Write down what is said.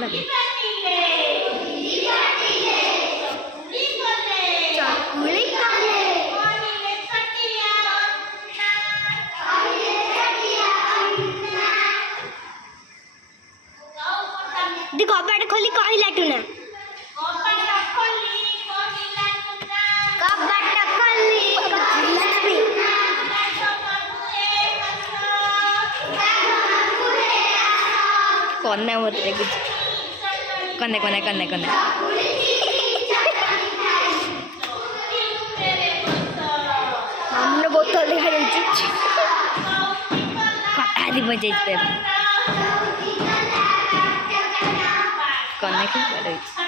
ବଢ଼ିଆ ଲାଗେ। कबाट खोली कहला टुना कन्या मत कन्या कन्या कन्या कन्या हमने बोतल दिखा जाइए आदि बजे कन्या के